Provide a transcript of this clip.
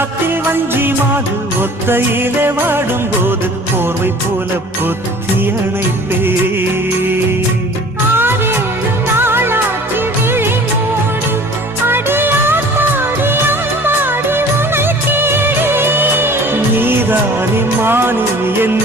காத்தில் வஞ்சி மாது ஒத்தையிலே வாடும் போது போர்வை போல பொத்தி அணைப்பே. நீதானே மானே என்